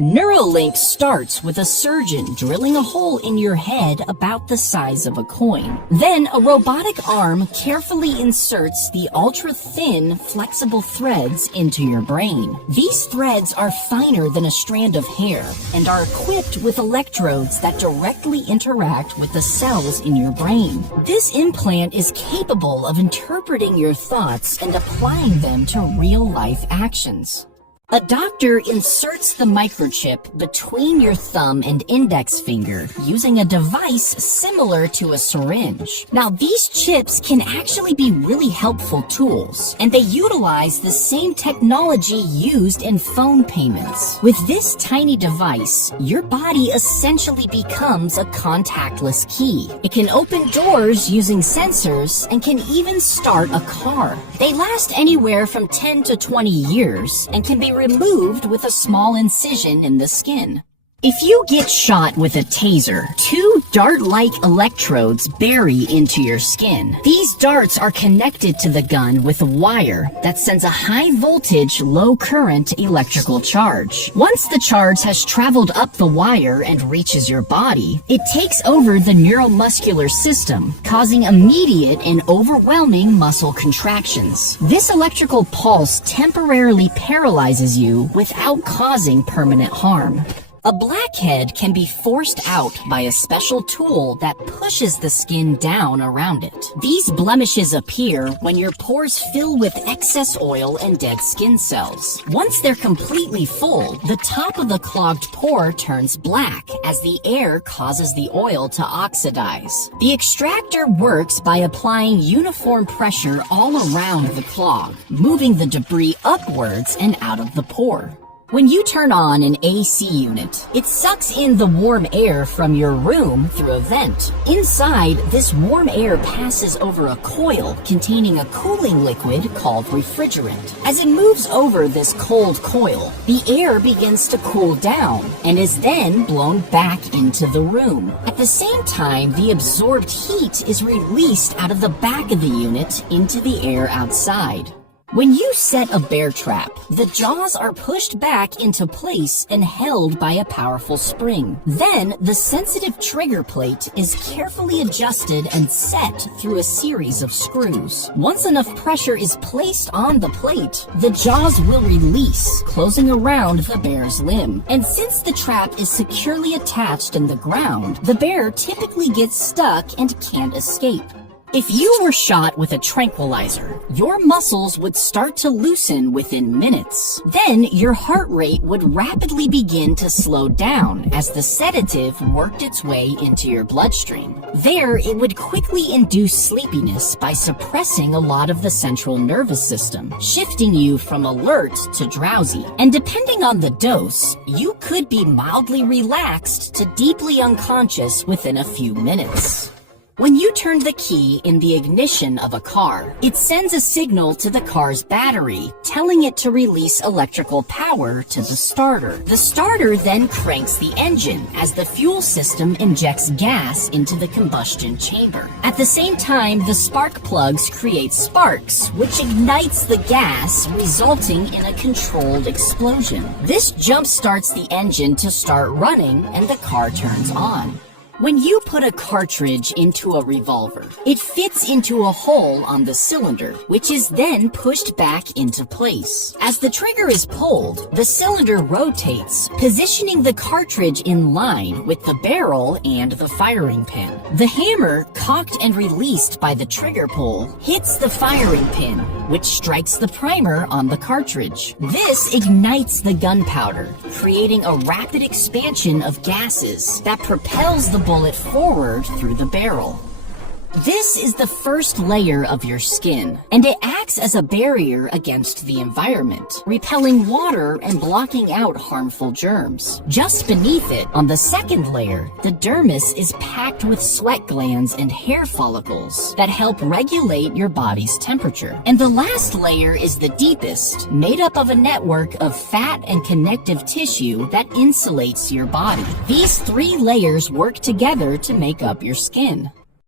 Neuralink starts with a surgeon drilling a hole in your head about the size of a coin. Then a robotic arm carefully inserts the ultra-thin, flexible threads into your brain. These threads are finer than a strand of hair and are equipped with electrodes that directly interact with the cells in your brain. This implant is capable of interpreting your thoughts and applying them to real-life actions. A doctor inserts the microchip between your thumb and index finger using a device similar to a syringe. Now, these chips can actually be really helpful tools, and they utilize the same technology used in phone payments. With this tiny device, your body essentially becomes a contactless key. It can open doors using sensors and can even start a car. They last anywhere from 10 to 20 years and can be removed with a small incision in the skin. If you get shot with a taser, two dart-like electrodes bury into your skin. These darts are connected to the gun with a wire that sends a high-voltage, low-current electrical charge. Once the charge has traveled up the wire and reaches your body, it takes over the neuromuscular system, causing immediate and overwhelming muscle contractions. This electrical pulse temporarily paralyzes you without causing permanent harm. A blackhead can be forced out by a special tool that pushes the skin down around it. These blemishes appear when your pores fill with excess oil and dead skin cells. Once they're completely full, the top of the clogged pore turns black as the air causes the oil to oxidize. The extractor works by applying uniform pressure all around the clog, moving the debris upwards and out of the pore. When you turn on an AC unit, it sucks in the warm air from your room through a vent. Inside, this warm air passes over a coil containing a cooling liquid called refrigerant. As it moves over this cold coil, the air begins to cool down and is then blown back into the room. At the same time, the absorbed heat is released out of the back of the unit into the air outside. When you set a bear trap, the jaws are pushed back into place and held by a powerful spring. Then, the sensitive trigger plate is carefully adjusted and set through a series of screws. Once enough pressure is placed on the plate, the jaws will release, closing around the bear's limb. And since the trap is securely attached in the ground, the bear typically gets stuck and can't escape. If you were shot with a tranquilizer, your muscles would start to loosen within minutes. Then your heart rate would rapidly begin to slow down as the sedative worked its way into your bloodstream. There, it would quickly induce sleepiness by suppressing a lot of the central nervous system, shifting you from alert to drowsy. And depending on the dose, you could be mildly relaxed to deeply unconscious within a few minutes. When you turn the key in the ignition of a car, it sends a signal to the car's battery, telling it to release electrical power to the starter. The starter then cranks the engine as the fuel system injects gas into the combustion chamber. At the same time, the spark plugs create sparks, which ignites the gas, resulting in a controlled explosion. This jump starts the engine to start running, and the car turns on. When you put a cartridge into a revolver, it fits into a hole on the cylinder, which is then pushed back into place. As the trigger is pulled, the cylinder rotates, positioning the cartridge in line with the barrel and the firing pin. The hammer, cocked and released by the trigger pull, hits the firing pin, which strikes the primer on the cartridge. This ignites the gunpowder, creating a rapid expansion of gases that propels the bullet forward through the barrel. This is the first layer of your skin, and it acts as a barrier against the environment, repelling water and blocking out harmful germs. Just beneath it, on the second layer, the dermis is packed with sweat glands and hair follicles that help regulate your body's temperature. And the last layer is the deepest, made up of a network of fat and connective tissue that insulates your body. These three layers work together to make up your skin.